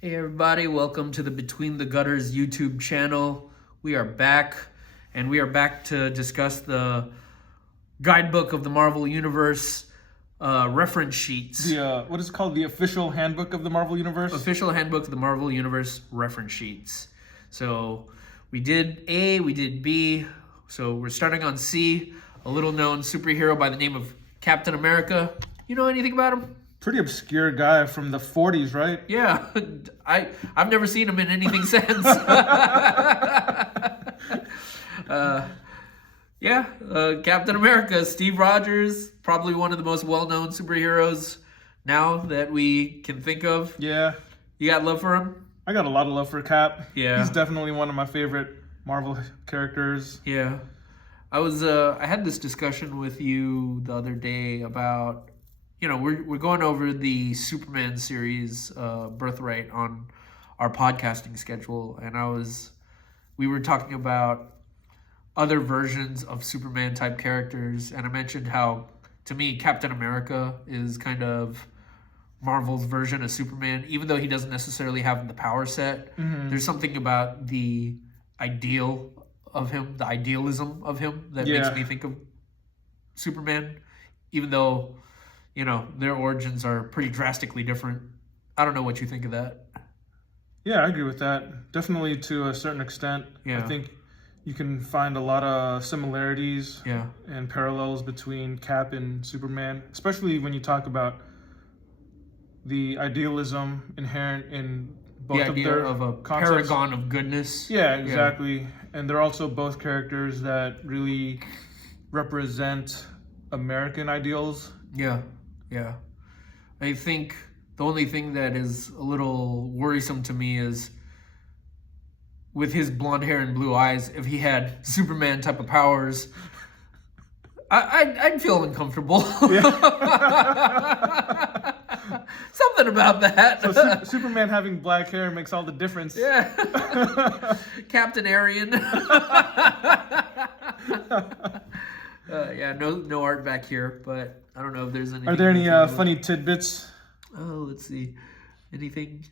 Hey everybody, welcome to the Between the Gutters YouTube channel. We are back, and we are back to discuss the guidebook of the Marvel Universe reference sheets. What is it called? The official handbook of the Marvel Universe? Official handbook of the Marvel Universe reference sheets. So we did A, we did B, so we're starting on C, a little known superhero by the name of Captain America. You know anything about him? Pretty obscure guy from the 40s, right? Yeah, I've never seen him in anything since. Captain America, Steve Rogers, probably one of the most well-known superheroes now that we can think of. Yeah. You got love for him? I got a lot of love for Cap. Yeah. He's definitely one of my favorite Marvel characters. Yeah. I had this discussion with you the other day about, we're going over the Superman series, Birthright, on our podcasting schedule, and we were talking about other versions of Superman type characters, and I mentioned how, to me, Captain America is kind of Marvel's version of Superman, even though he doesn't necessarily have the power set. Mm-hmm. There's something about the ideal of him, the idealism of him, that makes me think of Superman, even though their origins are pretty drastically different. I don't know what you think of that. Yeah, I agree with that. Definitely to a certain extent. Yeah. I think you can find a lot of similarities and parallels between Cap and Superman, especially when you talk about the idealism inherent in both the idea of their a concepts. paragon of goodness. Yeah, exactly. Yeah. And they're also both characters that really represent American ideals. Yeah. Yeah. I think the only thing that is a little worrisome to me is with his blonde hair and blue eyes, if he had Superman type of powers, I'd feel uncomfortable. Yeah. Something about that. So Superman having black hair makes all the difference. Yeah. Captain Aryan. No art back here, but I don't know if there's any. Are there any funny tidbits? Oh, let's see. Anything?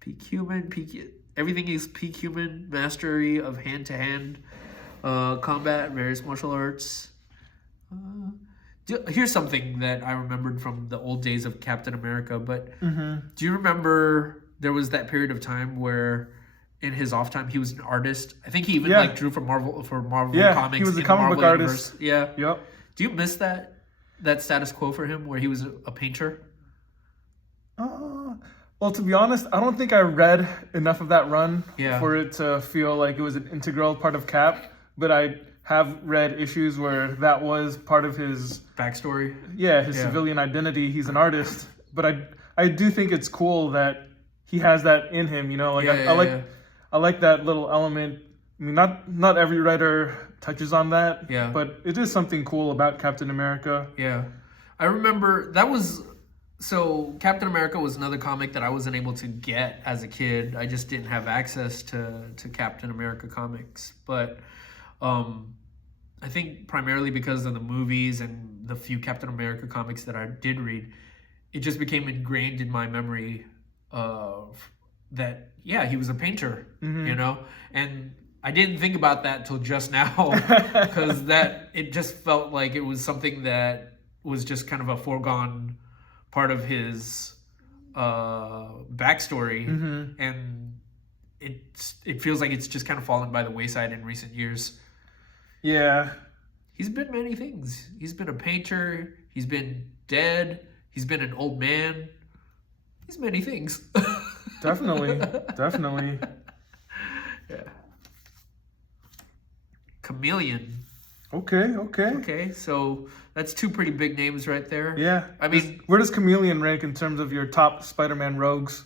Peak human. Everything is peak human. Mastery of hand-to-hand combat, various martial arts. Here's something that I remembered from the old days of Captain America. But do you remember there was that period of time where, in his off time, he was an artist? I think he even drew for Marvel comics. Yeah, he was a comic book artist. Yeah. Yep. Do you miss that status quo for him, where he was a painter? Well, to be honest, I don't think I read enough of that run for it to feel like it was an integral part of Cap. But I have read issues where that was part of his backstory. Yeah, his civilian identity. He's an artist, but I do think it's cool that he has that in him. I like that little element. I mean, not every writer touches on that. Yeah. But it is something cool about Captain America. Yeah, I remember So Captain America was another comic that I wasn't able to get as a kid. I just didn't have access to Captain America comics. But I think primarily because of the movies and the few Captain America comics that I did read, it just became ingrained in my memory that, he was a painter, And I didn't think about that till just now because it just felt like it was something that was just kind of a foregone part of his backstory, and it feels like it's just kind of fallen by the wayside in recent years. Yeah. He's been many things. He's been a painter. He's been dead. He's been an old man. He's many things. Definitely. Yeah. Chameleon. Okay. So that's two pretty big names right there. Yeah. I mean, where does Chameleon rank in terms of your top Spider-Man rogues?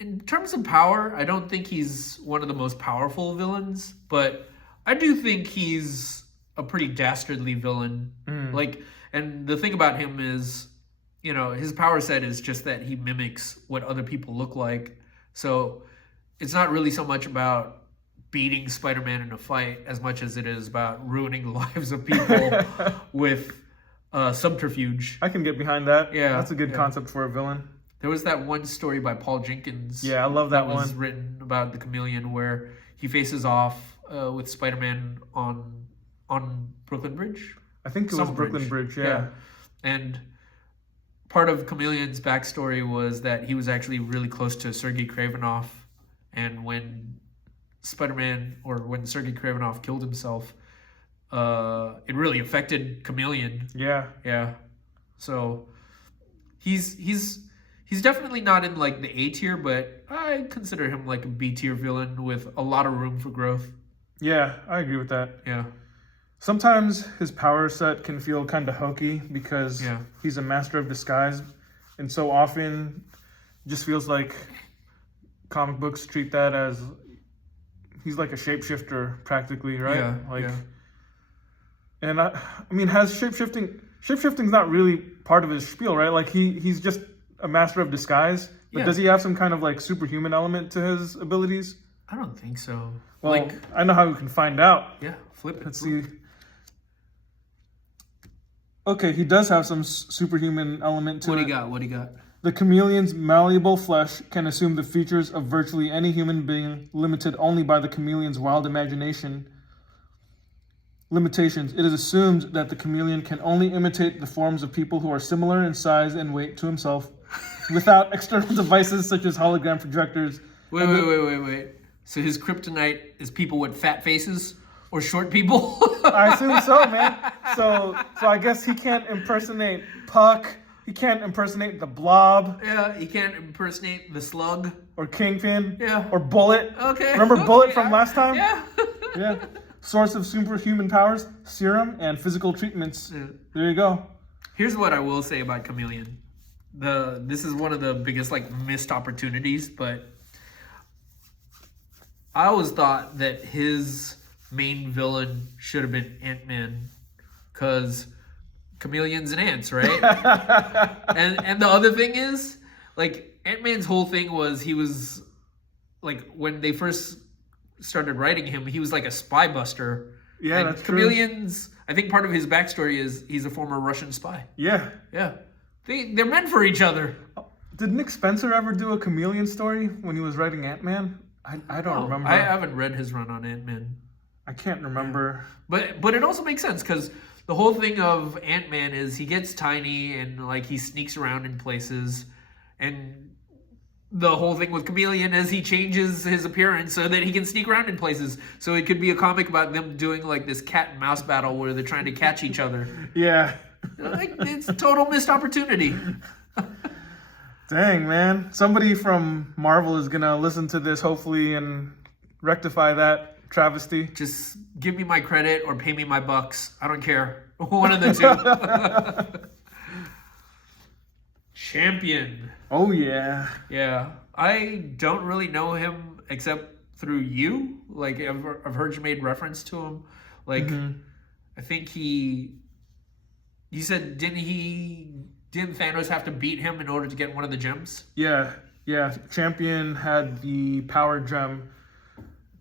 In terms of power, I don't think he's one of the most powerful villains, but I do think he's a pretty dastardly villain. And the thing about him is, his power set is just that he mimics what other people look like. So it's not really so much about beating Spider-Man in a fight as much as it is about ruining the lives of people with subterfuge. I can get behind that. Yeah, That's a good yeah. concept for a villain. There was that one story by Paul Jenkins. Yeah, I love that was one. written about the chameleon where he faces off with Spider-Man on Brooklyn Bridge. I think it was Brooklyn Bridge, yeah. And part of Chameleon's backstory was that he was actually really close to Sergei Kravinoff, and when Sergei Kravinoff killed himself, it really affected Chameleon. Yeah. Yeah. So he's definitely not in like the A tier, but I consider him like a B tier villain with a lot of room for growth. Yeah, I agree with that. Yeah. Sometimes his power set can feel kind of hokey because he's a master of disguise, and so often it just feels like comic books treat that as he's like a shapeshifter practically, right? Yeah. Like, and I mean, has shapeshifting's not really part of his spiel, right? Like he's just a master of disguise, but does he have some kind of like superhuman element to his abilities? I don't think so. Well, like, I know how we can find out. Yeah, flip it. Let's see. Okay, he does have some superhuman element to it. What do you got? The chameleon's malleable flesh can assume the features of virtually any human being, limited only by the chameleon's wild imagination. Limitations. It is assumed that the chameleon can only imitate the forms of people who are similar in size and weight to himself, without external devices such as hologram projectors. Wait. So his kryptonite is people with fat faces or short people? I assume so, man. So I guess he can't impersonate Puck. He can't impersonate the Blob. Yeah, he can't impersonate the Slug. Or Kingpin. Yeah. Or Bullet. Okay. Remember Bullet from last time? Yeah. Yeah. Source of superhuman powers, serum, and physical treatments. Yeah. There you go. Here's what I will say about Chameleon. This is one of the biggest like missed opportunities, but I always thought that his main villain should have been Ant-Man, because chameleons and ants, right? and the other thing is, like, Ant-Man's whole thing was he was like, when they first started writing him, he was like a spy buster. Yeah, and that's chameleons, true. I think part of his backstory is he's a former Russian spy. Yeah. Yeah. They're meant for each other. Did Nick Spencer ever do a chameleon story when he was writing Ant-Man? I don't remember. I haven't read his run on Ant-Man. I can't remember. Yeah. But it also makes sense because the whole thing of Ant-Man is he gets tiny and like he sneaks around in places, and the whole thing with Chameleon is he changes his appearance so that he can sneak around in places. So it could be a comic about them doing like this cat and mouse battle where they're trying to catch each other. Yeah. Like, it's a total missed opportunity. Dang, man. Somebody from Marvel is going to listen to this, hopefully, and rectify that travesty. Just give me my credit or pay me my bucks. I don't care. One of the two. Champion. Oh, yeah. Yeah. I don't really know him except through you. Like, I've heard you made reference to him. Like, I think you said, didn't Thanos have to beat him in order to get one of the gems? Yeah. Champion had the power gem.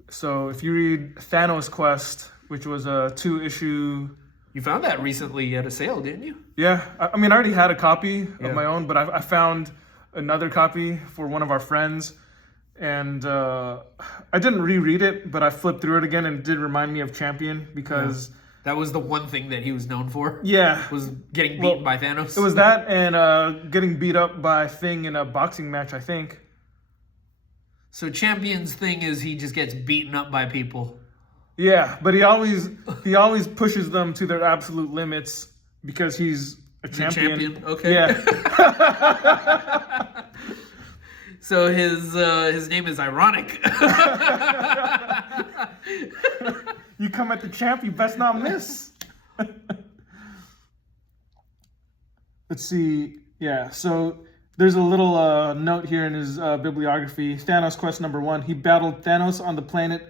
So if you read Thanos Quest, which was a 2-issue... You found that recently at a sale, didn't you? Yeah. I mean, I already had a copy of my own, but I found another copy for one of our friends. And I didn't reread it, but I flipped through it again, and it did remind me of Champion because... Yeah. That was the one thing that he was known for? Yeah. Was getting beaten by Thanos? It was that and getting beat up by Thing in a boxing match, I think. So Champion's thing is he just gets beaten up by people. Yeah, but he always pushes them to their absolute limits because he's a champion. Okay. Yeah. So his name is ironic. You come at the champ, you best not miss. Let's see. Yeah, so there's a little note here in his bibliography. Thanos Quest number 1. He battled Thanos on the planet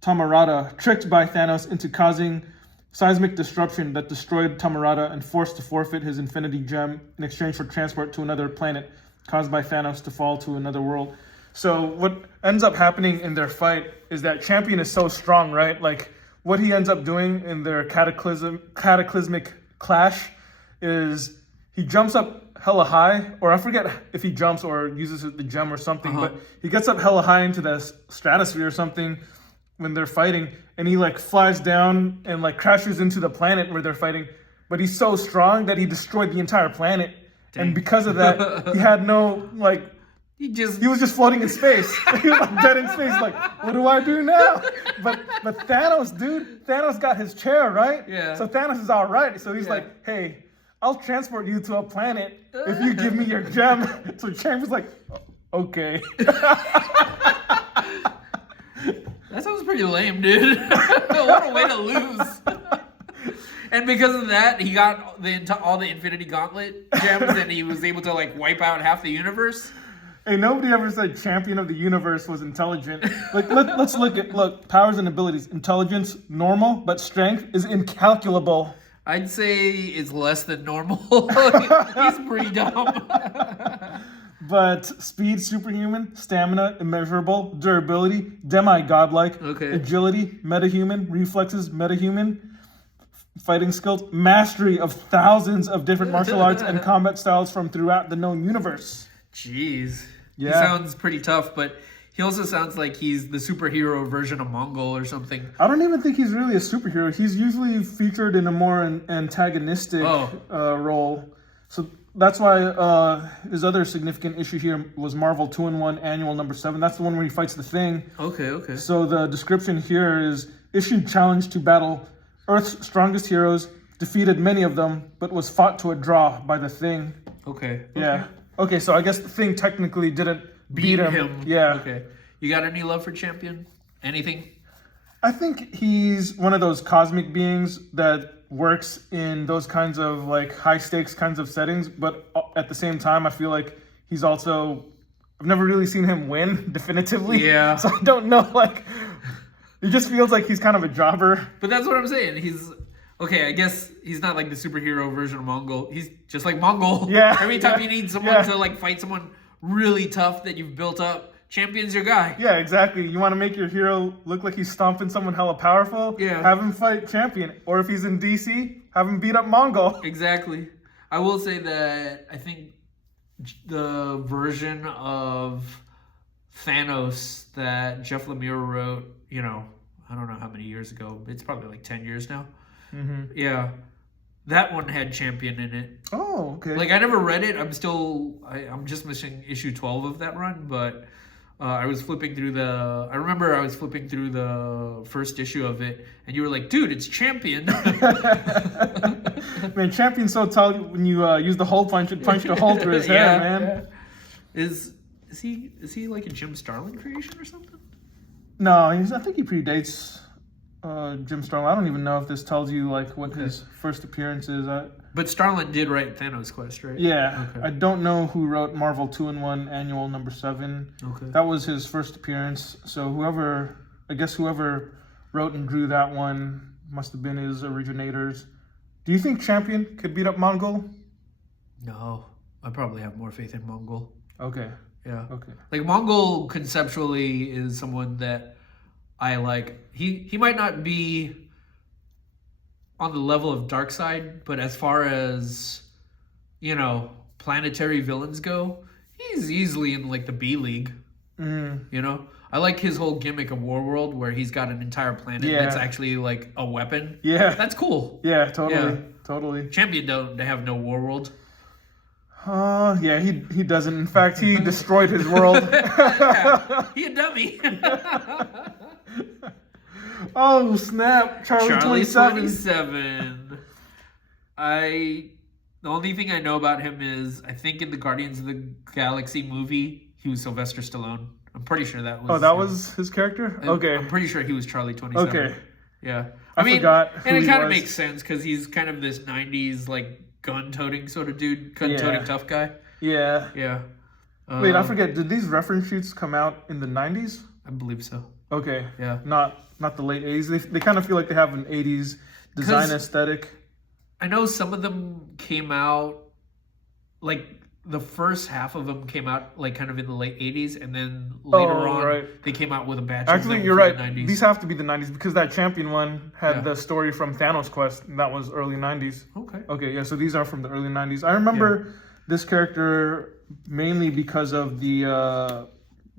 Tamarata, tricked by Thanos into causing seismic disruption that destroyed Tamarata and forced to forfeit his Infinity Gem in exchange for transport to another planet, caused by Thanos to fall to another world. So what ends up happening in their fight is that Champion is so strong, right? Like, what he ends up doing in their cataclysmic clash is he jumps up hella high, or I forget if he jumps or uses the gem or something, but he gets up hella high into the stratosphere or something when they're fighting, and he like flies down and like crashes into the planet where they're fighting. But he's so strong that he destroyed the entire planet. Dang. And because of that, he had no like. He was just floating in space. He was like dead in space. Like, what do I do now? But Thanos, dude, Thanos got his chair, right? Yeah. So Thanos is all right. So he's like, hey, I'll transport you to a planet if you give me your gem. So Champion's like, okay. That sounds pretty lame, dude. What a way to lose. And because of that, he got all the Infinity Gauntlet gems, and he was able to like wipe out half the universe. Hey, nobody ever said champion of the universe was intelligent. Like, let's look, powers and abilities. Intelligence, normal, but strength is incalculable. I'd say it's less than normal. He's pretty dumb. But speed, superhuman. Stamina, immeasurable. Durability, demi-godlike. Okay. Agility, metahuman. Reflexes, metahuman. Fighting skills, mastery of thousands of different martial arts and combat styles from throughout the known universe. Jeez. Yeah. He sounds pretty tough, but he also sounds like he's the superhero version of Mongol or something. I don't even think he's really a superhero. He's usually featured in a more antagonistic role. So that's why his other significant issue here was Marvel 2-in-1 Annual number 7. That's the one where he fights the Thing. Okay. So the description here is, issued challenge to battle Earth's strongest heroes, defeated many of them, but was fought to a draw by the Thing. Okay. Yeah. Okay, so I guess the Thing technically didn't beat him. Yeah. Okay. You got any love for Champion? Anything? I think he's one of those cosmic beings that works in those kinds of like high stakes kinds of settings, but at the same time, I feel like he's also, I've never really seen him win definitively. Yeah. So I don't know, like, it just feels like he's kind of a jobber. But that's what I'm saying. Okay, I guess he's not like the superhero version of Mongol. He's just like Mongol. Yeah. Every time you need someone to like fight someone really tough that you've built up, Champion's your guy. Yeah, exactly. You want to make your hero look like he's stomping someone hella powerful? Yeah. Have him fight Champion. Or if he's in DC, have him beat up Mongol. Exactly. I will say that I think the version of Thanos that Jeff Lemire wrote, I don't know how many years ago. It's probably like 10 years now. Mm-hmm. Yeah. That one had Champion in it. Oh, okay. Like, I never read it. I'm just missing issue 12 of that run, but I was flipping through I remember I was flipping through the first issue of it, and you were like, dude, it's Champion. Man, Champion's so tall, when you use the hole punch, it punched a hole through his head, man. Yeah. Is he like a Jim Starlin creation or something? No, I think he predates Jim Starlin. I don't even know if this tells you like what his first appearance is. But Starlin did write Thanos Quest, right? Yeah. Okay. I don't know who wrote Marvel 2-in-1 Annual number 7. Okay. That was his first appearance. So whoever wrote and drew that one must have been his originators. Do you think Champion could beat up Mongol? No. I probably have more faith in Mongol. Okay. Yeah. Okay. Like, Mongol conceptually is someone that I like. He might not be on the level of Darkseid, but as far as, planetary villains go, he's easily in like the B League. I like his whole gimmick of Warworld where he's got an entire planet that's actually like a weapon. Yeah. That's cool. Yeah, totally. Champion they have no Warworld. Yeah, he doesn't. In fact, he destroyed his world. Yeah, he a dummy. Oh, snap. Charlie 27. The only thing I know about him is I think in the Guardians of the Galaxy movie, he was Sylvester Stallone. I'm pretty sure that was... Oh, that was his character? Okay. I'm pretty sure he was Charlie 27. Okay. Yeah. I forgot who and it he kind of was. makes sense because he's kind of this 90s, like, gun-toting sort of dude. Gun-toting tough guy. Yeah. Yeah. Wait, I forget. Did these reference shoots come out in the 90s? I believe so. Okay. Yeah. Not the late 80s. They kind of feel like they have an 80s design aesthetic. I know some of them came out, like, the first half of them came out like kind of in the late 80s, and then later on they came out with a batch of them you're right. the 90s. These have to be the 90s because that Champion one had the story from Thanos Quest, and that was early 90s. Okay, yeah, so these are from the early 90s. I remember this character mainly because of the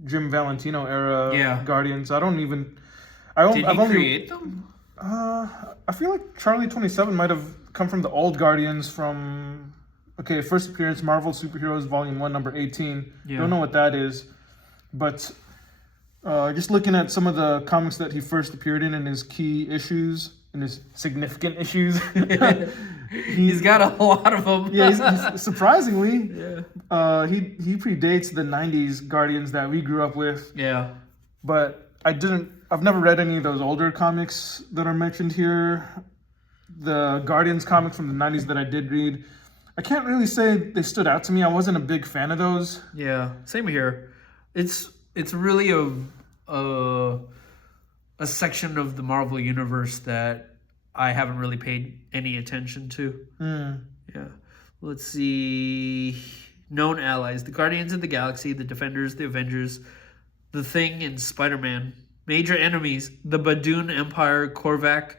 Jim Valentino era Guardians. Did he create them? I feel like Charlie 27 might have come from the old Guardians from... Okay, first appearance, Marvel Superheroes Volume 1, number 18. Yeah. Don't know what that is. But just looking at some of the comics that he first appeared in his key issues, in his significant issues. He's got a lot of them. He's surprisingly, he predates the 90s Guardians that we grew up with. Yeah. But I've never read any of those older comics that are mentioned here. The Guardians comics from the 90s that I did read, I can't really say they stood out to me. I wasn't a big fan of those. Yeah, same here. It's really a section of the Marvel universe that I haven't really paid any attention to. Yeah. Let's see. Known allies: the Guardians of the Galaxy, the Defenders, the Avengers, the Thing, and Spider-Man. Major enemies: the Badoon Empire, Korvac,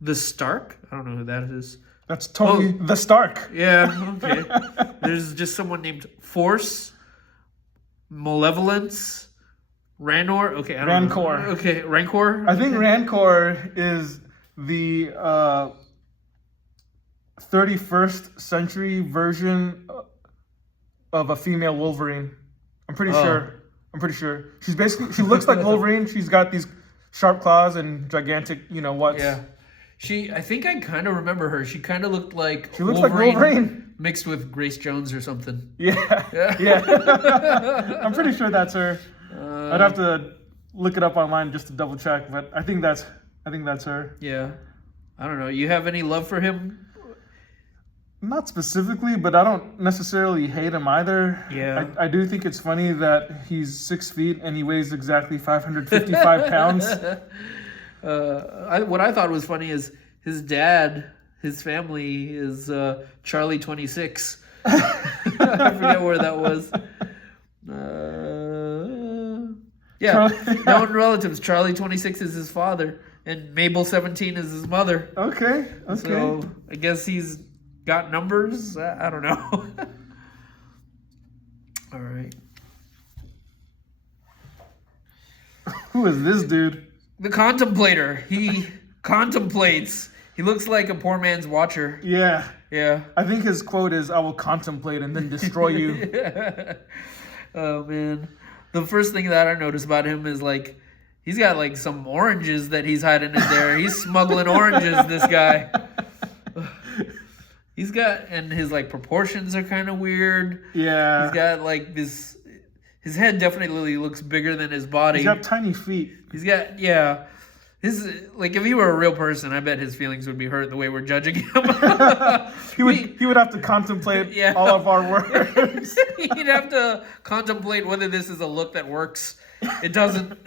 the Stark. I don't know who that is. That's totally the Stark. Yeah, okay. There's just someone named Force, Malevolence, Ranor. Okay, I don't know. Okay, Rancor. I think Rancor is the 31st century version of a female Wolverine. I'm pretty sure. She looks like Wolverine. She's got these sharp claws and gigantic, what's. Yeah. I think I kind of remember her. She kind of looked like Wolverine mixed with Grace Jones or something. Yeah. I'm pretty sure that's her. I'd have to look it up online just to double check, but I think that's her. Yeah. I don't know. You have any love for him? Not specifically, but I don't necessarily hate him either. Yeah. I do think it's funny that he's 6 feet and he weighs exactly 555 pounds. What I thought was funny is his dad, his family is Charlie 26. I forget where that was. Known relatives. Charlie 26 is his father, and Mabel 17 is his mother. Okay. So I guess he's got numbers. I don't know. All right. Who is this dude? The Contemplator. He contemplates. He looks like a poor man's watcher. Yeah. Yeah. I think his quote is, "I will contemplate and then destroy you." Oh, man. The first thing that I noticed about him is, like, he's got, like, some oranges that he's hiding in there. He's smuggling oranges, this guy. He's got, and his, like, proportions are kind of weird. Yeah. He's got, like, this, his head definitely looks bigger than his body. He's got tiny feet. He's got, yeah. His, like, if he were a real person, I bet his feelings would be hurt the way we're judging him. He would have to contemplate all of our words. He'd have to contemplate whether this is a look that works. It doesn't.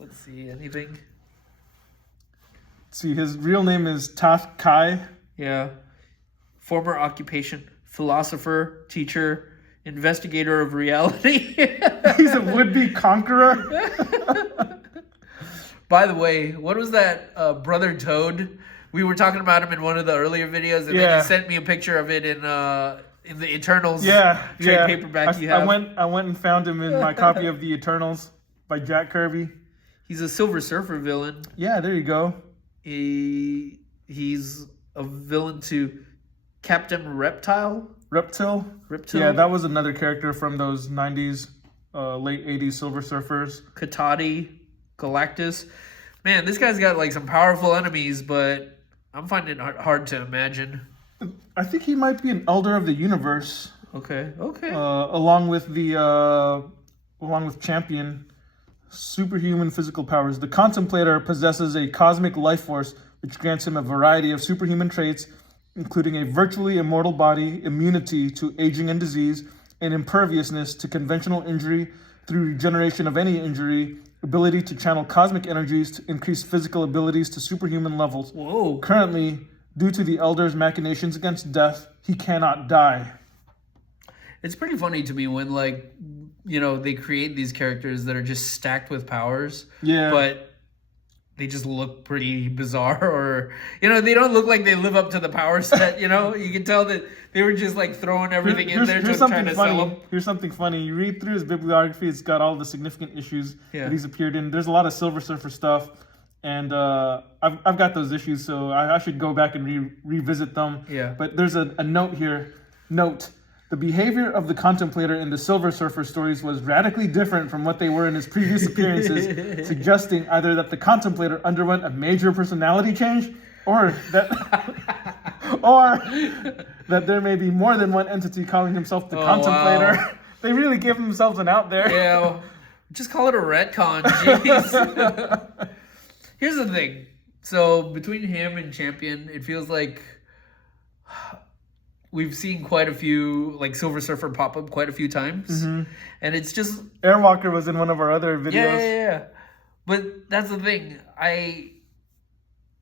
Let's see, anything? Let's see, his real name is Tath Kai. Yeah. Former occupation: philosopher, teacher, investigator of reality. He's a would-be conqueror. By the way, what was that Brother Toad? We were talking about him in one of the earlier videos, and then he sent me a picture of it in the Eternals trade paperback you have. I went and found him in my copy of the Eternals by Jack Kirby. He's a Silver Surfer villain. Yeah, there you go. He's a villain to Captain Reptile. Reptile? Yeah, that was another character from those 90s, late 80s Silver Surfers. Katati, Galactus. Man, this guy's got, like, some powerful enemies, but I'm finding it hard to imagine. I think he might be an Elder of the Universe. Okay. Along with Champion. Superhuman physical powers. The Contemplator possesses a cosmic life force which grants him a variety of superhuman traits, including a virtually immortal body, immunity to aging and disease, and imperviousness to conventional injury through regeneration of any injury, ability to channel cosmic energies to increase physical abilities to superhuman levels. Whoa. Currently, due to the Elder's machinations against death, he cannot die. It's pretty funny to me when like they create these characters that are just stacked with powers. Yeah. But they just look pretty bizarre, or they don't look like they live up to the power set. You can tell that they were just like throwing everything in there to try to sell them. Here's something funny. You read through his bibliography; it's got all the significant issues that he's appeared in. There's a lot of Silver Surfer stuff, and I've got those issues, so I should go back and revisit them. Yeah. But there's a note here. Note: the behavior of the Contemplator in the Silver Surfer stories was radically different from what they were in his previous appearances, suggesting either that the Contemplator underwent a major personality change, or that there may be more than one entity calling himself the Contemplator. Wow. They really give themselves an out there. Yeah, well, just call it a retcon. Jeez. Here's the thing. So between him and Champion, it feels like we've seen quite a few, like Silver Surfer pop up quite a few times. Mm-hmm. And it's just... Airwalker was in one of our other videos. Yeah. But that's the thing.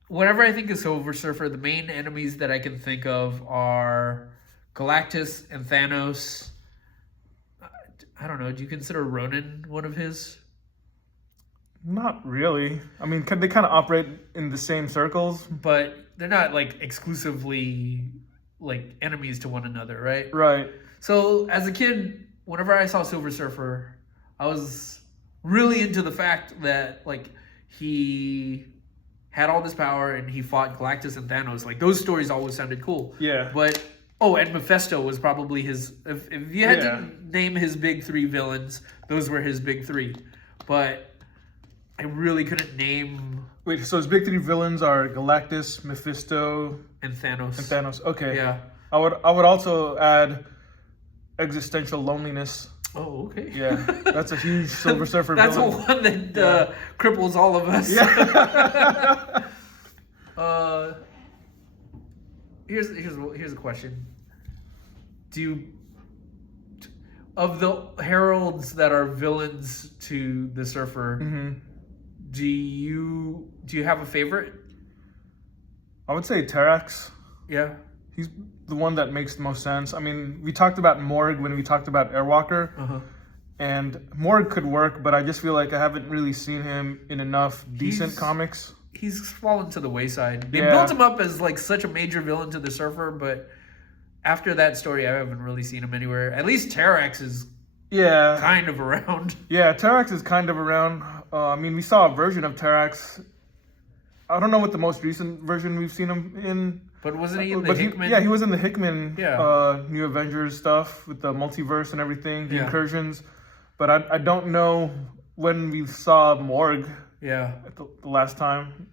Whenever I think of Silver Surfer, the main enemies that I can think of are Galactus and Thanos. I don't know. Do you consider Ronin one of his? Not really. I mean, they kind of operate in the same circles. But they're not, like, exclusively... like enemies to one another, right? Right. So as a kid, whenever I saw Silver Surfer, I was really into the fact that like he had all this power and he fought Galactus and Thanos. Like those stories always sounded cool. Yeah. But and Mephisto was probably his. If you had to name his big three villains, those were his big three. But I really couldn't name. Wait, so his big three villains are Galactus, Mephisto, and Thanos. Okay. Yeah. I would also add existential loneliness. Oh, okay. Yeah, that's a huge Silver Surfer that's villain. That's the one that cripples all of us. Yeah. Here's a question. Of the heralds that are villains to the Surfer, mm-hmm. do you have a favorite? I would say Terrax. Yeah. He's the one that makes the most sense. I mean, we talked about Morg when we talked about Airwalker. Uh-huh. And Morg could work, but I just feel like I haven't really seen him in enough decent comics. He's fallen to the wayside. They built him up as like such a major villain to the Surfer, but after that story, I haven't really seen him anywhere. At least Terrax is kind of around. Yeah, Terrax is kind of around. I mean, we saw a version of Terrax. I don't know what the most recent version we've seen him in. But wasn't he in the Hickman? He was in the Hickman New Avengers stuff with the multiverse and everything, the incursions. But I don't know when we saw Morg at the last time.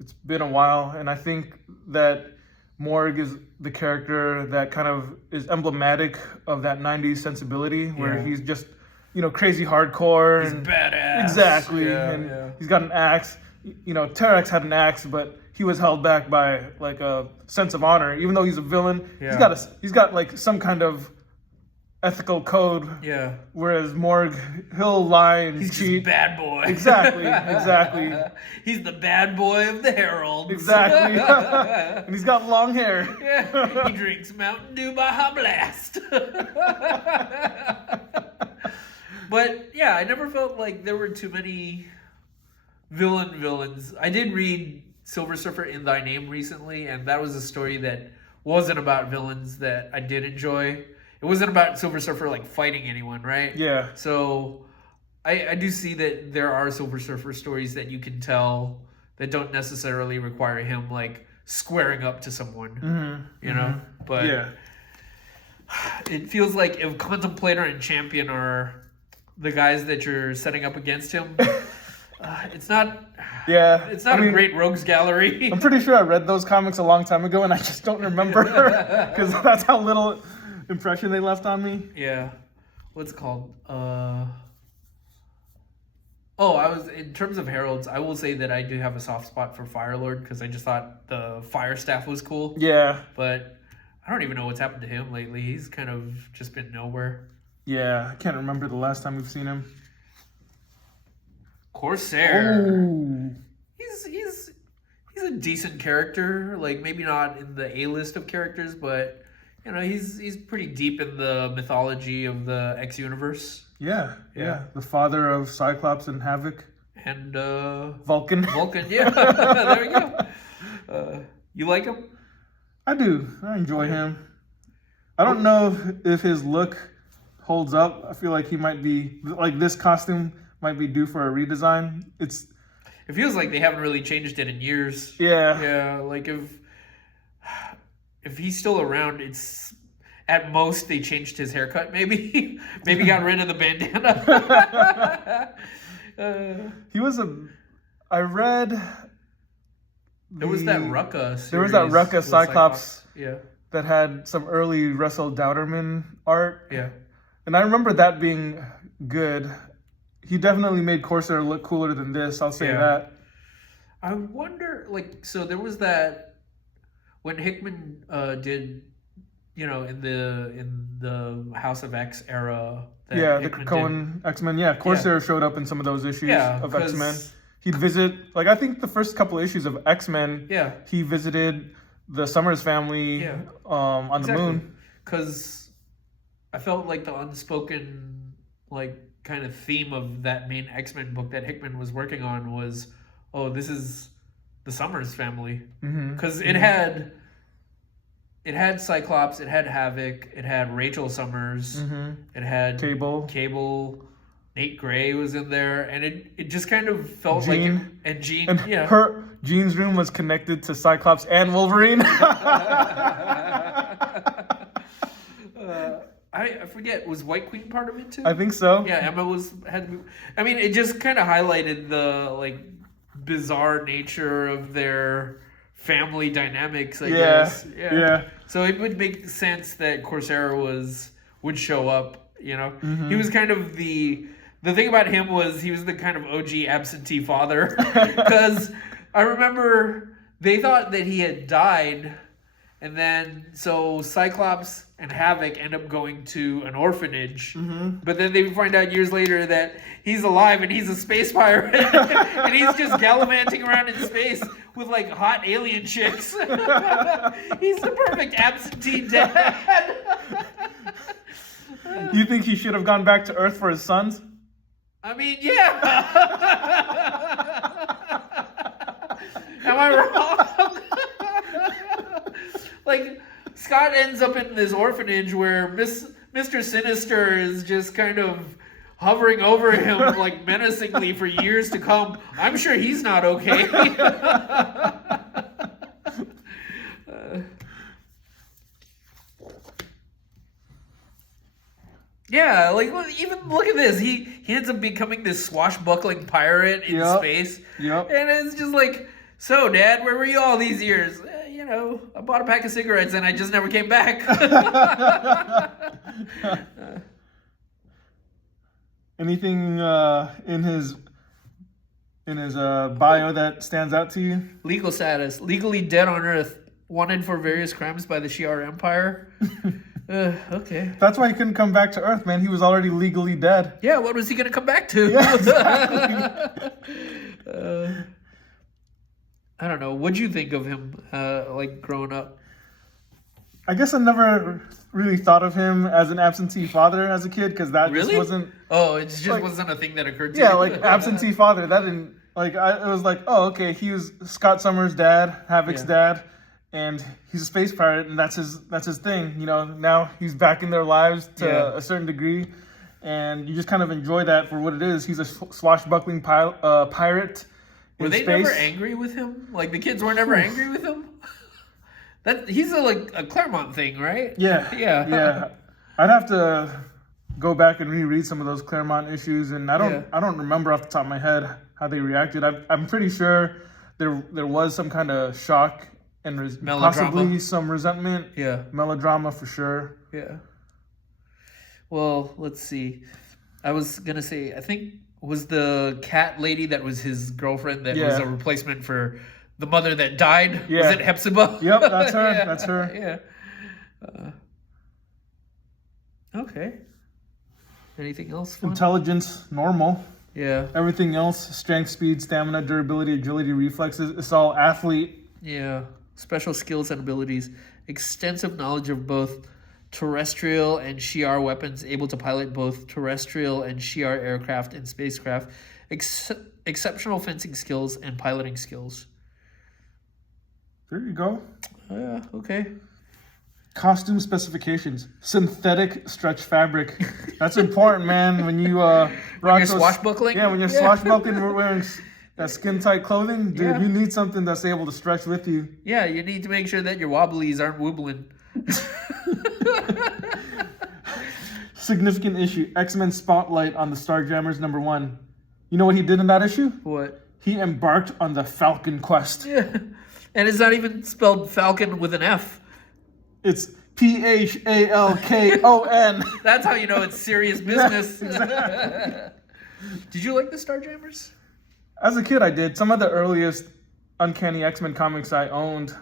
It's been a while, and I think that Morg is the character that kind of is emblematic of that 90s sensibility where he's just, crazy hardcore. He's badass. Exactly. He's got an axe. Terrax had an axe, but he was held back by like a sense of honor. Even though he's a villain, he's got like some kind of ethical code. Yeah. Whereas Morg, he'll lie and he's cheat. Just bad boy. Exactly. He's the bad boy of the Heralds. Exactly. And he's got long hair. Yeah. He drinks Mountain Dew Baja Blast. But I never felt like there were too many villains. I did read Silver Surfer in Thy Name recently, and that was a story that wasn't about villains that I did enjoy. It wasn't about Silver Surfer like fighting anyone, right? Yeah. So I do see that there are Silver Surfer stories that you can tell that don't necessarily require him like squaring up to someone, But it feels like if Contemplator and Champion are the guys that you're setting up against him, it's not. Yeah, it's not a great rogues gallery. I'm pretty sure I read those comics a long time ago, and I just don't remember because that's how little impression they left on me. Yeah, what's it called? In terms of heralds, I will say that I do have a soft spot for Firelord because I just thought the Fire Staff was cool. Yeah, but I don't even know what's happened to him lately. He's kind of just been nowhere. Yeah, I can't remember the last time we've seen him. Corsair. Oh. He's a decent character. Like maybe not in the A list of characters, but you know, he's pretty deep in the mythology of the X universe. Yeah. The father of Cyclops and Havoc. And Vulcan. Yeah. There we go. You like him? I do. I enjoy him. I don't know if his look holds up. I feel like he might be like this costume might be due for a redesign. It feels like they haven't really changed it in years. Yeah. Like if he's still around, it's at most they changed his haircut. Maybe got rid of the bandana. He was I read. There was that Rucka series. There was that Rucka Cyclops. Yeah. That had some early Russell Dauterman art. Yeah. And I remember that being good. He definitely made Corsair look cooler than this. I'll say that. I wonder, like, so there was that when Hickman did, you know, in the House of X era. The Cohen X-Men. Yeah, Corsair showed up in some of those issues of X-Men. He'd visit, like, I think the first couple issues of X-Men. Yeah. He visited the Summers family on the moon. Because I felt like the unspoken, like, kind of theme of that main X-Men book that Hickman was working on was, oh, this is the Summers family. Because it had Cyclops, it had Havoc, it had Rachel Summers, it had Cable, Nate Gray was in there, and it just kind of felt Jean. like and Jean, her Jean's room was connected to Cyclops and Wolverine. I forget, was White Queen part of it too? I think so. Yeah, Emma I mean, it just kind of highlighted the like bizarre nature of their family dynamics, I guess. Yeah. So it would make sense that Corsair would show up, you know. He was kind of the thing about him was he was the kind of OG absentee father, because I remember they thought that he had died, and then so Cyclops and Havoc end up going to an orphanage, but then they find out years later that he's alive and he's a space pirate, and he's just gallivanting around in space with like hot alien chicks. He's the perfect absentee dad. You think he should have gone back to Earth for his sons? I mean, yeah. Am I wrong? Like, Scott ends up in this orphanage where Mr. Sinister is just kind of hovering over him like menacingly for years to come. I'm sure he's not okay. Yeah, like even look at this. He ends up becoming this swashbuckling pirate in space. Yep. And it's just like, so Dad, where were you all these years? You know, I bought a pack of cigarettes and I just never came back. Anything in his bio that stands out to you? Legal status: legally dead on Earth, wanted for various crimes by the Shi'ar Empire. Okay. That's why he couldn't come back to Earth, man. He was already legally dead. Yeah, what was he going to come back to? Yeah, exactly. I don't know. What'd you think of him, like, growing up? I guess I never really thought of him as an absentee father as a kid, because that really? just wasn't... Oh, it just like, wasn't a thing that occurred to you? Yeah, you? like, absentee father. That didn't... Like, it was like, oh, okay, he was Scott Summers' dad, Havoc's dad, and he's a space pirate, and that's his thing. You know, now he's back in their lives to a certain degree, and you just kind of enjoy that for what it is. He's a swashbuckling pirate. Were they never angry with him? Like, the kids were never angry with him? He's a Claremont thing, right? Yeah. I'd have to go back and reread some of those Claremont issues, and I don't remember off the top of my head how they reacted. I'm pretty sure there was some kind of shock and possibly some resentment. Yeah. Melodrama for sure. Yeah. Well, let's see. I was gonna say, I think was the cat lady that was his girlfriend that was a replacement for the mother that died. Yeah. Was it Hepzibah? Yep, that's her. That's her. Yeah. Okay. Anything else fun? Intelligence, normal. Yeah. Everything else, strength, speed, stamina, durability, agility, reflexes, it's all athlete. Yeah. Special skills and abilities. Extensive knowledge of both terrestrial and Shi'ar weapons, able to pilot both terrestrial and Shi'ar aircraft and spacecraft, exceptional fencing skills and piloting skills. There you go. Yeah, okay. Costume specifications: synthetic stretch fabric. That's important, man. When you rock when you're swashbuckling. Yeah, when you're swashbuckling, wearing that skin tight clothing, dude. You need something that's able to stretch with you. Yeah, you need to make sure that your wobblies aren't wobbling. Significant issue: X-Men Spotlight on the Starjammers #1. You know what he did in that issue? What? He embarked on the Falcon quest. Yeah, and it's not even spelled Falcon with an F. It's Phalkon. That's how you know it's serious business. Exactly. Did you like the Starjammers? As a kid, I did. Some of the earliest Uncanny X-Men comics I owned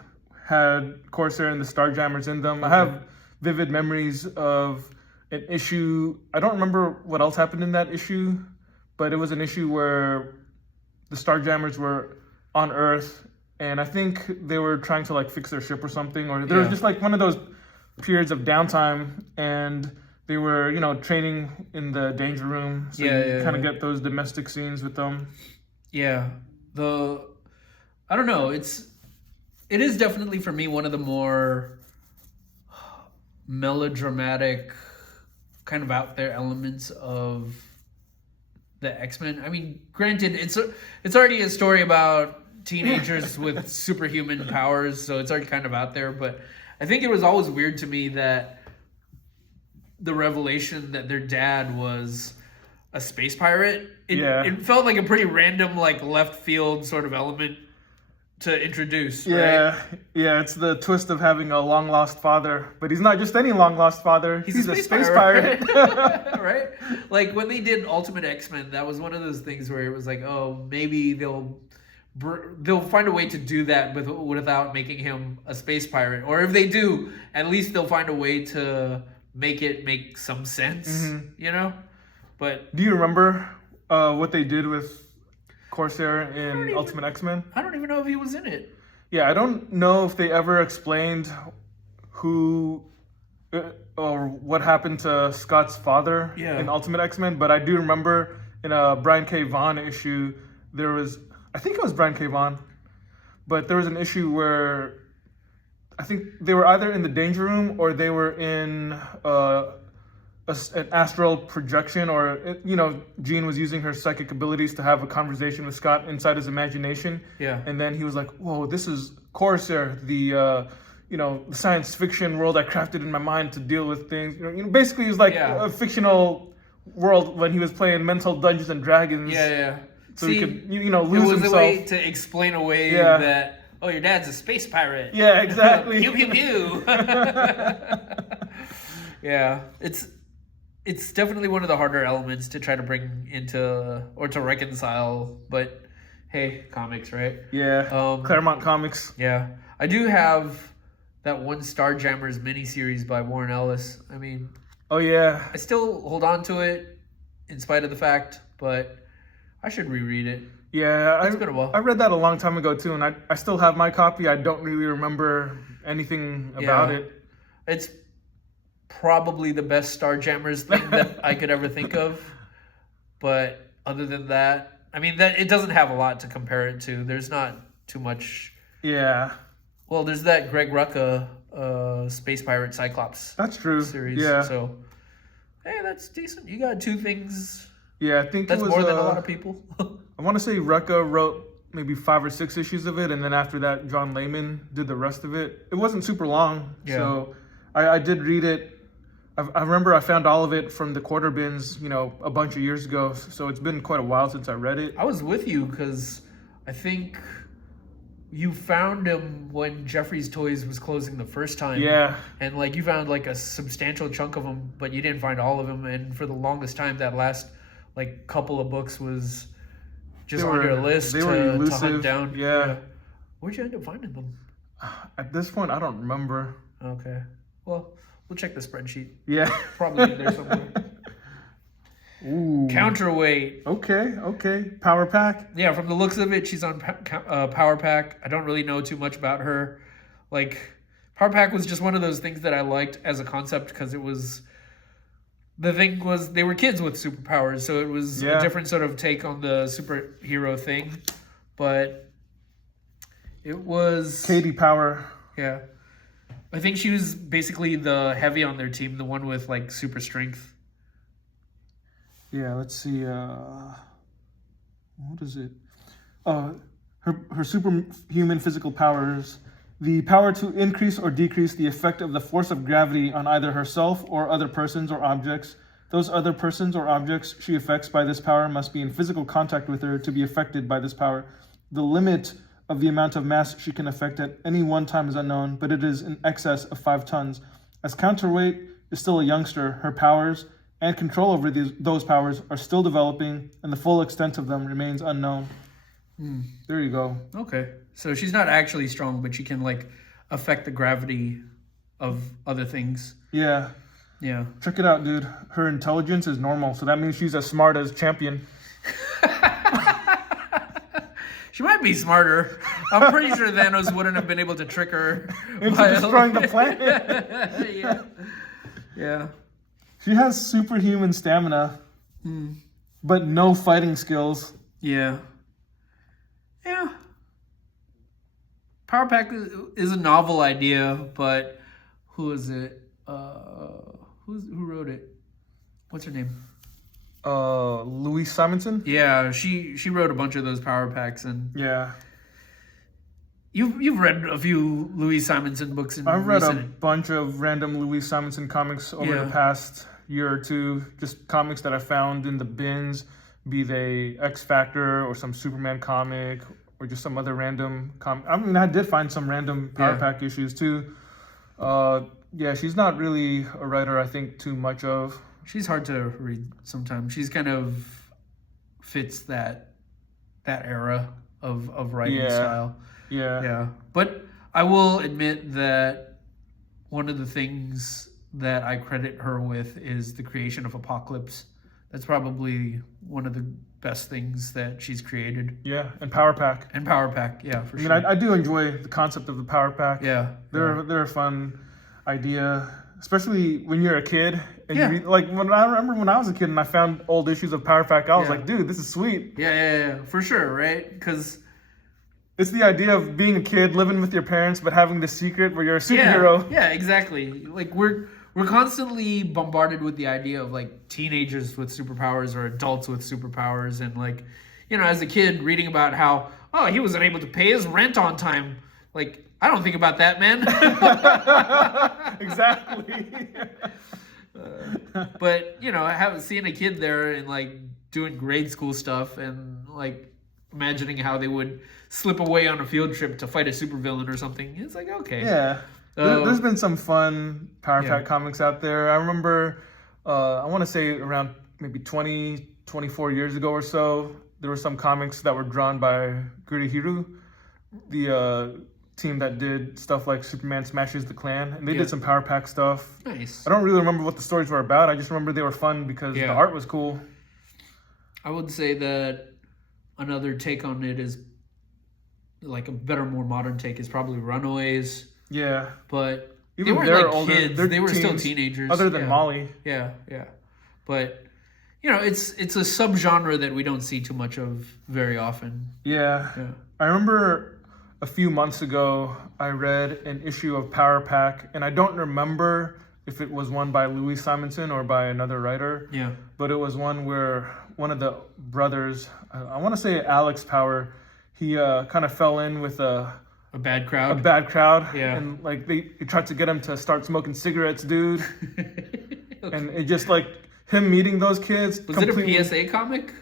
had Corsair and the Starjammers in them. I have vivid memories of an issue. I don't remember what else happened in that issue, but it was an issue where the Starjammers were on Earth, and I think they were trying to like fix their ship or something, or there was just like one of those periods of downtime, and they were, you know, training in the danger room. So you kind of get those domestic scenes with them. Yeah. I don't know, it is definitely for me one of the more melodramatic, kind of out there elements of the X-Men. I mean, granted, it's already a story about teenagers with superhuman powers, so it's already kind of out there, but I think it was always weird to me that the revelation that their dad was a space pirate, it felt like a pretty random, like, left field sort of element to introduce. Yeah, right? Yeah, it's the twist of having a long lost father, but he's not just any long lost father. He's a space pirate. Right? Like when they did Ultimate X-Men, that was one of those things where it was like, oh, maybe they'll find a way to do that without making him a space pirate, or if they do, at least they'll find a way to make it make some sense. You know. But do you remember what they did with Corsair in Ultimate X-Men? I don't even know if he was in it. Yeah, I don't know if they ever explained who or what happened to Scott's father in Ultimate X-Men, but I do remember in a Brian K. Vaughan issue, there was, I think it was Brian K. Vaughan, but there was an issue where I think they were either in the danger room or they were in an astral projection, or, you know, Jean was using her psychic abilities to have a conversation with Scott inside his imagination. Yeah. And then he was like, whoa, this is Corsair, the science fiction world I crafted in my mind to deal with things. You know, basically it was like a fictional world when he was playing mental Dungeons and Dragons. Yeah. So he could, lose himself. It was a way to explain away that, oh, your dad's a space pirate. Yeah, exactly. Pew, pew, pew. Yeah, it's definitely one of the harder elements to try to bring into or to reconcile, but hey, comics, right? Yeah, Claremont Comics. Yeah, I do have that one Starjammers miniseries by Warren Ellis. I mean, oh yeah, I still hold on to it in spite of the fact, but I should reread it. Yeah, it's been a while. I read that a long time ago too, and I still have my copy. I don't really remember anything about it. It's probably the best Starjammers thing that I could ever think of, but other than that, I mean, that it doesn't have a lot to compare it to. There's not too much. Yeah. Well, there's that Greg Rucka Space Pirate Cyclops. That's true. Series. Yeah. So, hey, that's decent. You got two things. Yeah, I think that's more than a lot of people. I want to say Rucka wrote maybe 5 or 6 issues of it, and then after that, John Layman did the rest of it. It wasn't super long, so I did read it. I remember I found all of it from the quarter bins, a bunch of years ago. So it's been quite a while since I read it. I was with you because I think you found him when Jeffrey's Toys was closing the first time. Yeah. And you found a substantial chunk of them, but you didn't find all of them. And for the longest time, that last couple of books was just on your list to hunt down. Yeah. Where'd you end up finding them? At this point, I don't remember. Okay. Well, we'll check the spreadsheet. Yeah. Probably in there somewhere. Ooh. Counterweight. Okay. Power Pack. Yeah, from the looks of it, she's on Power Pack. I don't really know too much about her. Power Pack was just one of those things that I liked as a concept because the thing was they were kids with superpowers, so it was a different sort of take on the superhero thing. But it was Katie Power. Yeah. I think she was basically the heavy on their team, the one with like super strength. Yeah, let's see. What is it? Her superhuman physical powers. The power to increase or decrease the effect of the force of gravity on either herself or other persons or objects. Those other persons or objects she affects by this power must be in physical contact with her to be affected by this power. The limit of the amount of mass she can affect at any one time is unknown, but it is in excess of 5 tons. As Counterweight is still a youngster, her powers and control over those powers are still developing, and the full extent of them remains unknown. There you go. Okay. So she's not actually strong, but she can like affect the gravity of other things. Yeah. Yeah. Check it out, dude. Her intelligence is normal, so that means she's as smart as Champion. She might be smarter. I'm pretty sure Thanos wouldn't have been able to trick her into destroying the planet. Yeah. Yeah. She has superhuman stamina, but no fighting skills. Yeah. Yeah. Power Pack is a novel idea, but who is it? Who wrote it? What's her name? Louise Simonson? Yeah, she wrote a bunch of those Power Packs, and yeah. You've read a few Louise Simonson books. I've read a bunch of random Louise Simonson comics over the past year or two. Just comics that I found in the bins, be they X Factor or some Superman comic or just some other random comic. I mean, I did find some random Power Pack issues too. Yeah, she's not really a writer I think too much of. She's hard to read sometimes. She's kind of fits that era of writing style. Yeah. But I will admit that one of the things that I credit her with is the creation of Apocalypse. That's probably one of the best things that she's created. Yeah, and Power Pack. Yeah, for sure. I mean, I do enjoy the concept of the Power Pack. Yeah. They're a fun idea, especially when you're a kid. And you read, like, when I was a kid and I found old issues of Power Pack, I was like, dude, this is sweet. Yeah, for sure, right? Because it's the idea of being a kid, living with your parents, but having the secret where you're a superhero. Yeah, exactly. Like, we're constantly bombarded with the idea of, like, teenagers with superpowers or adults with superpowers. And, like, you know, as a kid, reading about how, oh, he wasn't able to pay his rent on time. Like, I don't think about that, man. Exactly. But, you know, I haven't seen a kid there and, like, doing grade school stuff and, like, imagining how they would slip away on a field trip to fight a supervillain or something. It's like, okay. Yeah. There's been some fun Power Pack comics out there. I remember, I want to say around maybe 24 years ago or so, there were some comics that were drawn by Gurihiru, the team that did stuff like Superman Smashes the Klan, and they did some Power Pack stuff. Nice. I don't really remember what the stories were about. I just remember they were fun because the art was cool. I would say that another take on it is, like, a better, more modern take is probably Runaways. Yeah. But even they weren't like kids. They were still teenagers. Other than Molly. Yeah. But, you know, it's a subgenre that we don't see too much of very often. Yeah. I remember a few months ago, I read an issue of Power Pack, and I don't remember if it was one by Louise Simonson or by another writer. Yeah. But it was one where one of the brothers, I want to say Alex Power, he kind of fell in with a bad crowd. Yeah. And like they tried to get him to start smoking cigarettes, dude. Okay. And it just like him meeting those kids. Was it a PSA comic?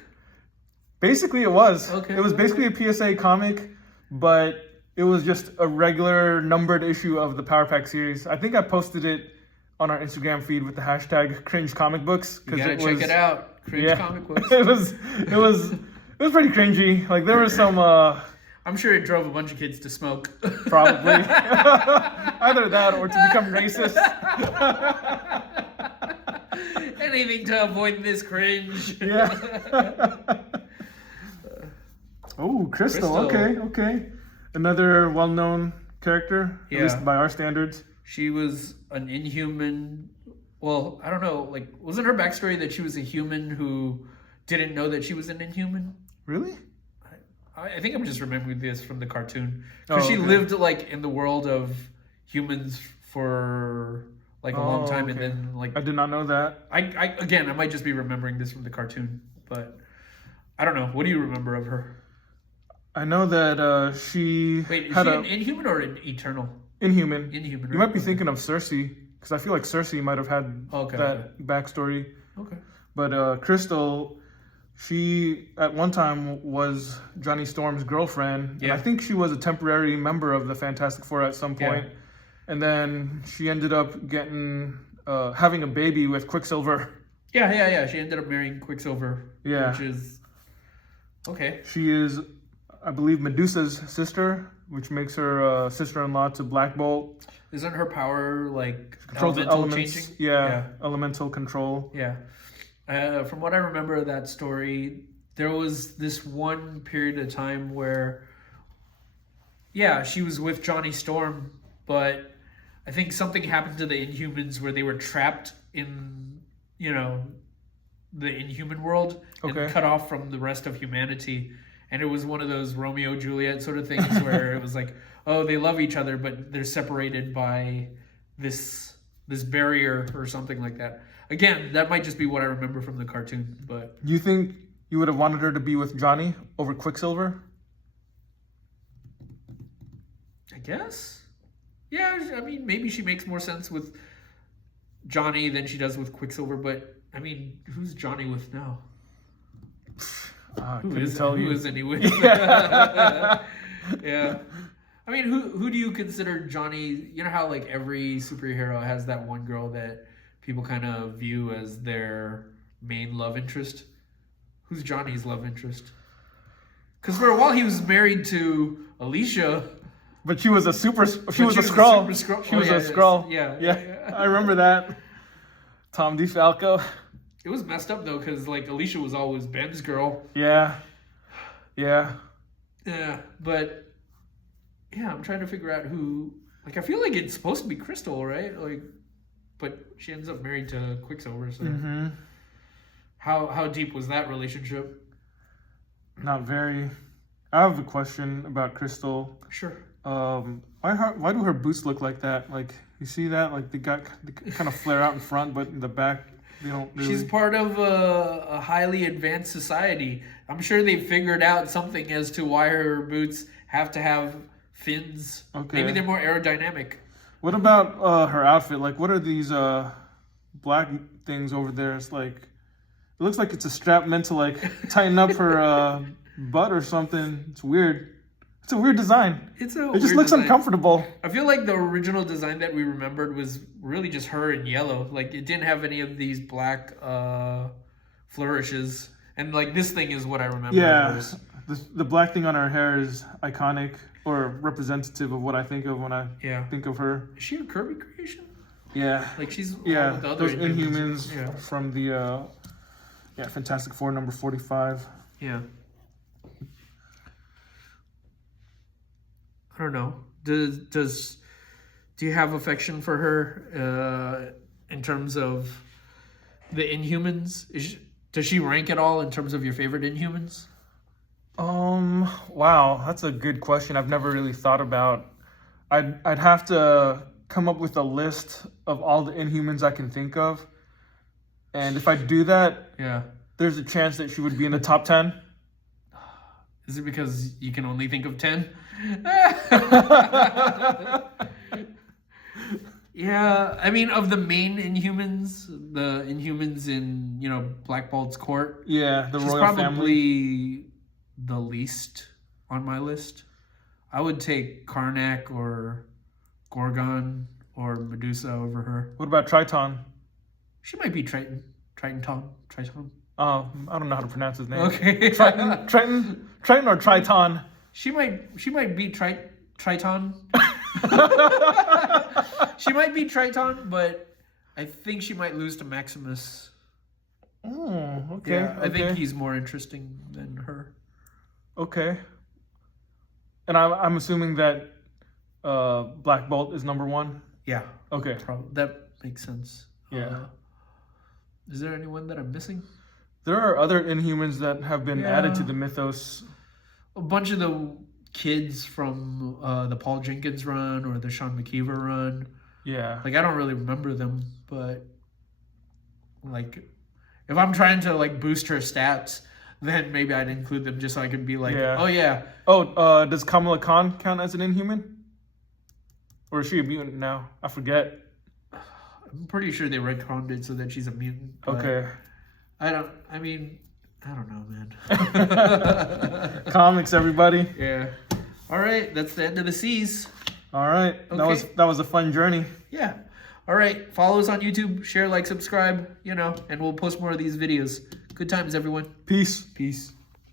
Basically, it was. Okay. It was basically a PSA comic, but it was just a regular numbered issue of the Power Pack series. I think I posted it on our Instagram feed with the hashtag cringe comic books. You gotta check it out. Cringe comic books. It was pretty cringy. Like there was some I'm sure it drove a bunch of kids to smoke. Probably. Either that or to become racist. Anything to avoid this cringe. Yeah. Oh, Crystal. Okay. Another well-known character, at least by our standards. She was an Inhuman. Well, I don't know. Like, wasn't her backstory that she was a human who didn't know that she was an Inhuman? Really? I think I'm just remembering this from the cartoon. Because she lived, like, in the world of humans for, like, a long time. And then, like... I did not know that. Again, I might just be remembering this from the cartoon. But I don't know. What do you remember of her? I know that she Wait, is had she an Inhuman or an Eternal? Inhuman. Inhuman. You might be thinking of Cersei, because I feel like Cersei might have had that backstory. Okay. But Crystal, she at one time was Johnny Storm's girlfriend. Yeah. And I think she was a temporary member of the Fantastic Four at some point. Yeah. And then she ended up getting having a baby with Quicksilver. Yeah. She ended up marrying Quicksilver. Yeah. Which is okay. She is, I believe, Medusa's sister, which makes her sister-in-law to Black Bolt. Isn't her power like elemental changing? Yeah, elemental control. Yeah. From what I remember of that story, there was this one period of time where, she was with Johnny Storm, but I think something happened to the Inhumans where they were trapped in, the Inhuman world and cut off from the rest of humanity. And it was one of those Romeo Juliet sort of things where it was like, oh, they love each other, but they're separated by this barrier or something like that. Again, that might just be what I remember from the cartoon. But you think you would have wanted her to be with Johnny over Quicksilver? I guess. Yeah, I mean, maybe she makes more sense with Johnny than she does with Quicksilver. But I mean, who's Johnny with now? Who is he with? Yeah. I mean, who do you consider Johnny? You know how like every superhero has that one girl that people kind of view as their main love interest? Who's Johnny's love interest? Because for a while he was married to Alicia. But she was a Skrull. She was a Skrull. Yeah. I remember that. Tom DeFalco. It was messed up though, because like Alicia was always Ben's girl. Yeah, but I'm trying to figure out who. Like, I feel like it's supposed to be Crystal, right? Like, but she ends up married to Quicksilver. So, how deep was that relationship? Not very. I have a question about Crystal. Sure. Why do her boots look like that? Like, you see that? Like they kind of flare out in front, but in the back. Really... She's part of a highly advanced society. I'm sure they figured out something as to why her boots have to have fins. Okay. Maybe they're more aerodynamic. What about her outfit? Like, what are these black things over there? It's like, it looks like it's a strap meant to like tighten up her butt or something. It's weird. It's a weird design. It just looks uncomfortable. I feel like the original design that we remembered was really just her in yellow. Like, it didn't have any of these black flourishes. And, like, this thing is what I remember. Yeah, the black thing on her hair is iconic or representative of what I think of when I think of her. Is she a Kirby creation? Yeah. Like, she's with the other those Inhumans from the Fantastic Four number 45. Yeah. I don't know. Do you have affection for her in terms of the Inhumans? Does she rank at all in terms of your favorite Inhumans? Wow, that's a good question. I've never really thought about. I'd have to come up with a list of all the Inhumans I can think of, and if I do that, there's a chance that she would be in the top 10. Is it because you can only think of 10? Yeah, I mean, of the main Inhumans, the Inhumans in, Black Bolt's court. Yeah, the royal family. She's probably the least on my list. I would take Karnak or Gorgon or Medusa over her. What about Triton? She might be Triton. Triton. I don't know how to pronounce his name. Okay. Triton or Triton? She might be Triton. She might be Triton, but I think she might lose to Maximus. Oh, okay. Yeah, I think he's more interesting than her. Okay. And I'm assuming that Black Bolt is number 1. Yeah. Okay. That makes sense. Yeah. Is there anyone that I'm missing? There are other Inhumans that have been added to the mythos. A bunch of the kids from the Paul Jenkins run or the Sean McKeever run. Yeah. Like, I don't really remember them, but like, if I'm trying to like boost her stats, then maybe I'd include them just so I could be like, oh yeah. Oh, does Kamala Khan count as an Inhuman? Or is she a mutant now? I forget. I'm pretty sure they retconned it so that she's a mutant. Okay. I don't know, man. Comics, everybody. Yeah. All right, that's the end of the C's. All right. Okay. That was a fun journey. Yeah. All right. Follow us on YouTube, share, like, subscribe, and we'll post more of these videos. Good times, everyone. Peace. Peace.